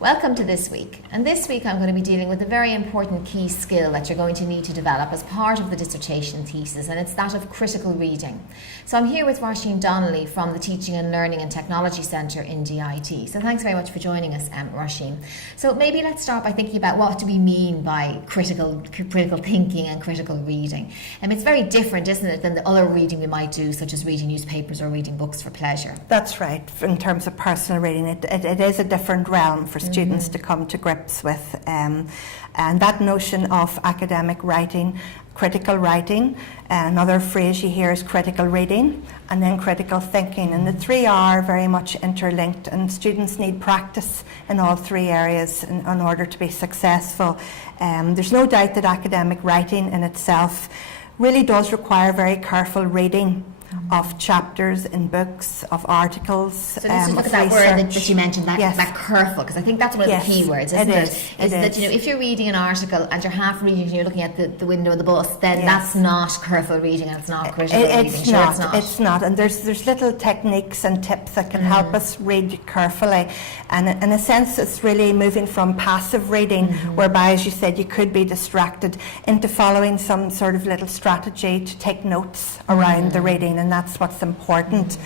Welcome to This Week. And this week I'm going to be dealing with a very important key skill that you're going to need to develop as part of the dissertation thesis, and it's that of critical reading. So I'm here with Roisin Donnelly from the Teaching and Learning and Technology Centre in DIT. So thanks very much for joining us, Roisin. So maybe let's start by thinking about what do we mean by critical thinking and critical reading. And it's very different, isn't it, than the other reading we might do, such as reading newspapers or reading books for pleasure. That's right. In terms of personal reading, it is a different realm for students to come to grips with, and that notion of academic writing, critical writing, another phrase you hear is critical reading, and then critical thinking, and the three are very much interlinked, and students need practice in all three areas in order to be successful. There's no doubt that academic writing in itself really does require very careful reading of chapters in books, of articles. So let's just look at that word that you mentioned, that careful, because I think that's one of the key words, isn't it? Is that, you know, if you're reading an article and you're half reading and you're looking at the window of the bus, then that's not careful reading and it's not critical reading. It's not. And there's little techniques and tips that can help us read carefully. And in a sense, it's really moving from passive reading, whereby, as you said, you could be distracted, into following some sort of little strategy to take notes around the reading, and that's what's important.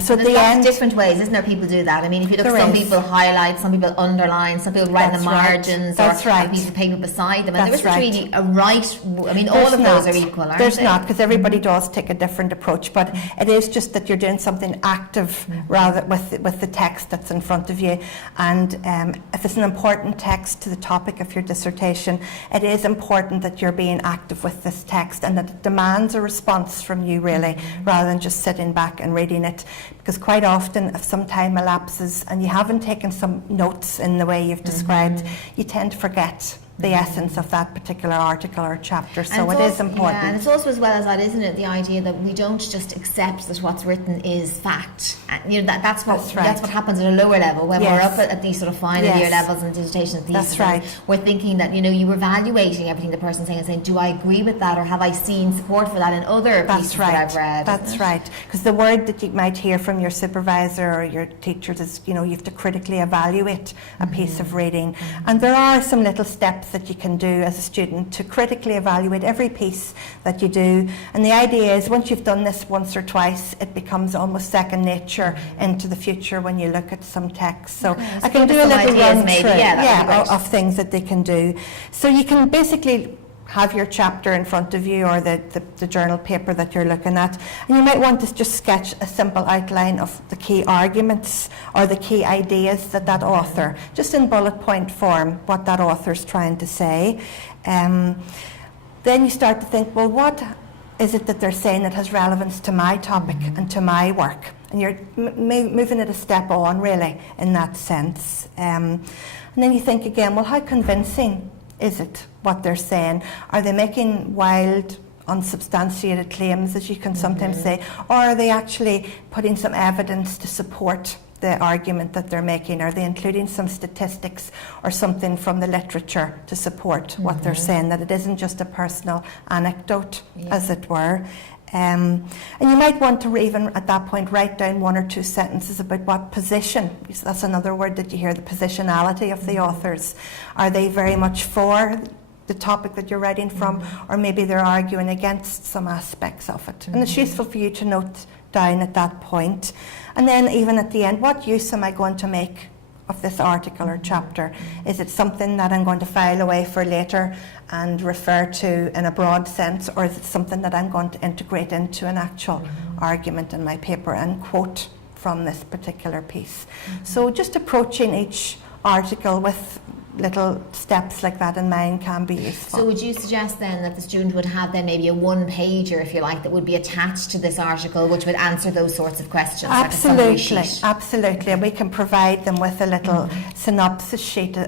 So there's lots of different ways, isn't there? People do that. I mean, if you look, some people highlight, some people underline, some people write in the margins, or a piece of paper beside them. And there isn't really a right. I mean, all of those are equal, aren't they? There's not, because everybody does take a different approach. But it is just that you're doing something active rather with the text that's in front of you. And if it's an important text to the topic of your dissertation, it is important that you're being active with this text and that it demands a response from you, really, rather than just sitting back and reading it. Because quite often, if some time elapses and you haven't taken some notes in the way you've described, you tend to forget the essence of that particular article or chapter, so it is important. Yeah, and it's also, as well as that, isn't it, the idea that we don't just accept that what's written is fact. And, you know, that's what happens at a lower level when we're up at these sort of final year levels and dissertation thesis. That's right. We're thinking that, you know, you're evaluating everything the person's saying and saying, do I agree with that, or have I seen support for that in other pieces that I've read? That's right. Because the word that you might hear from your supervisor or your teachers is, you know, you have to critically evaluate a piece of reading. And there are some little steps that you can do as a student to critically evaluate every piece that you do, and the idea is once you've done this once or twice, it becomes almost second nature into the future when you look at some text. So I can do a little run through of things that they can do. So you can basically have your chapter in front of you, or the journal paper that you're looking at, and you might want to just sketch a simple outline of the key arguments or the key ideas that author, just in bullet point form, what that author's trying to say. Then you start to think, well, what is it that they're saying that has relevance to my topic and to my work? And you're moving it a step on, really, in that sense. And then you think again, well, how convincing is it what they're saying? Are they making wild, unsubstantiated claims, as you can sometimes say, or are they actually putting some evidence to support the argument that they're making? Are they including some statistics or something from the literature to support what they're saying, that it isn't just a personal anecdote, as it were? And you might want to even at that point write down one or two sentences about what position, that's another word that you hear, the positionality of the authors. Are they very much for the topic that you're writing from, or maybe they're arguing against some aspects of it? And it's useful for you to note down at that point. And then even at the end, what use am I going to make of this article or chapter? Is it something that I'm going to file away for later and refer to in a broad sense, or is it something that I'm going to integrate into an actual argument in my paper and quote from this particular piece? So just approaching each article with little steps like that in mind can be useful. So would you suggest then that the student would have then maybe a one-pager, if you like, that would be attached to this article, which would answer those sorts of questions? Absolutely. And we can provide them with a little synopsis sheet,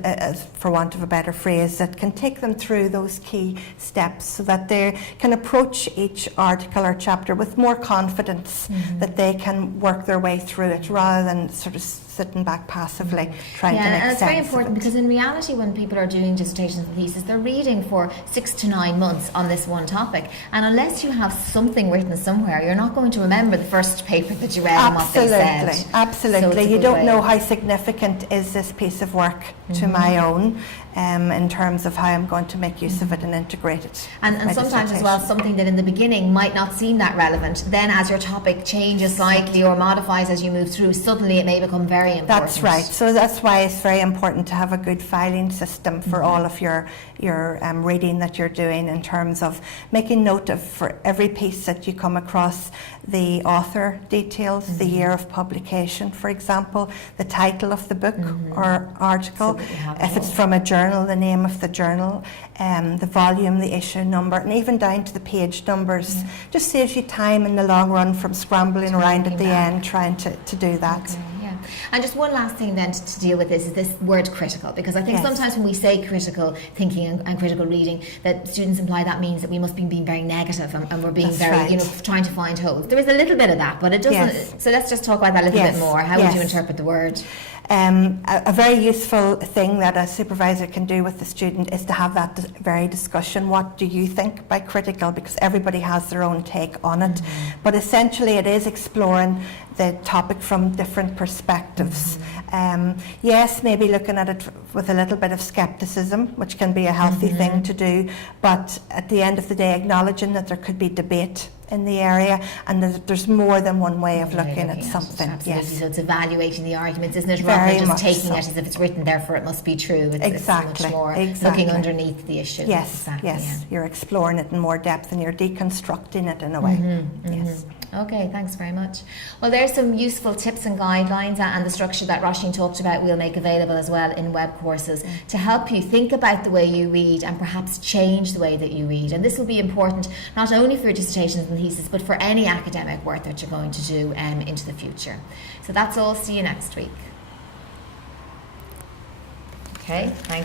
for want of a better phrase, that can take them through those key steps so that they can approach each article or chapter with more confidence that they can work their way through it, rather than sort of sitting back passively trying to make and it's sense very of important it. because in reality when people are doing dissertations and theses, they're reading for 6 to 9 months on this one topic, and unless you have something written somewhere, you're not going to remember the first paper that you read and what they said. Absolutely. So you don't know how significant is this piece of work to my own in terms of how I'm going to make use of it and integrate it. And sometimes as well, something that in the beginning might not seem that relevant, then as your topic changes slightly or modifies as you move through, suddenly it may become very important. That's right. So that's why it's very important to have a good filing system for all of your reading that you're doing, in terms of making note of, for every piece that you come across, the author details, the year of publication, for example, the title of the book or article, So if it's from a journal, the name of the journal, the volume, the issue number, and even down to the page numbers. Just saves you time in the long run from scrambling around at the end trying to do that. Okay, yeah. And just one last thing then to deal with this is this word critical, because I think sometimes when we say critical thinking and critical reading, that students imply that means that we must be being very negative and we're being very, trying to find holes. There is a little bit of that, but it doesn't. So let's just talk about that a little bit more. How would you interpret the word? A very useful thing that a supervisor can do with the student is to have that very discussion. What do you think by critical? Because everybody has their own take on it. But essentially it is exploring the topic from different perspectives. Yes, maybe looking at it with a little bit of skepticism, which can be a healthy thing to do, but at the end of the day acknowledging that there could be debate in the area and that there's more than one way of looking at something. Absolutely. So it's evaluating the arguments, isn't it? Very Rather than just much taking it as if it's written, therefore it must be true. It's much more exactly. looking underneath the issue. Yes, you're exploring it in more depth and you're deconstructing it in a way. Yes. Okay, thanks very much. Well, there's some useful tips and guidelines, and the structure that Roisin talked about we'll make available as well in web courses to help you think about the way you read and perhaps change the way that you read. And this will be important not only for your dissertations and thesis, but for any academic work that you're going to do into the future. So that's all. See you next week. Okay, thanks.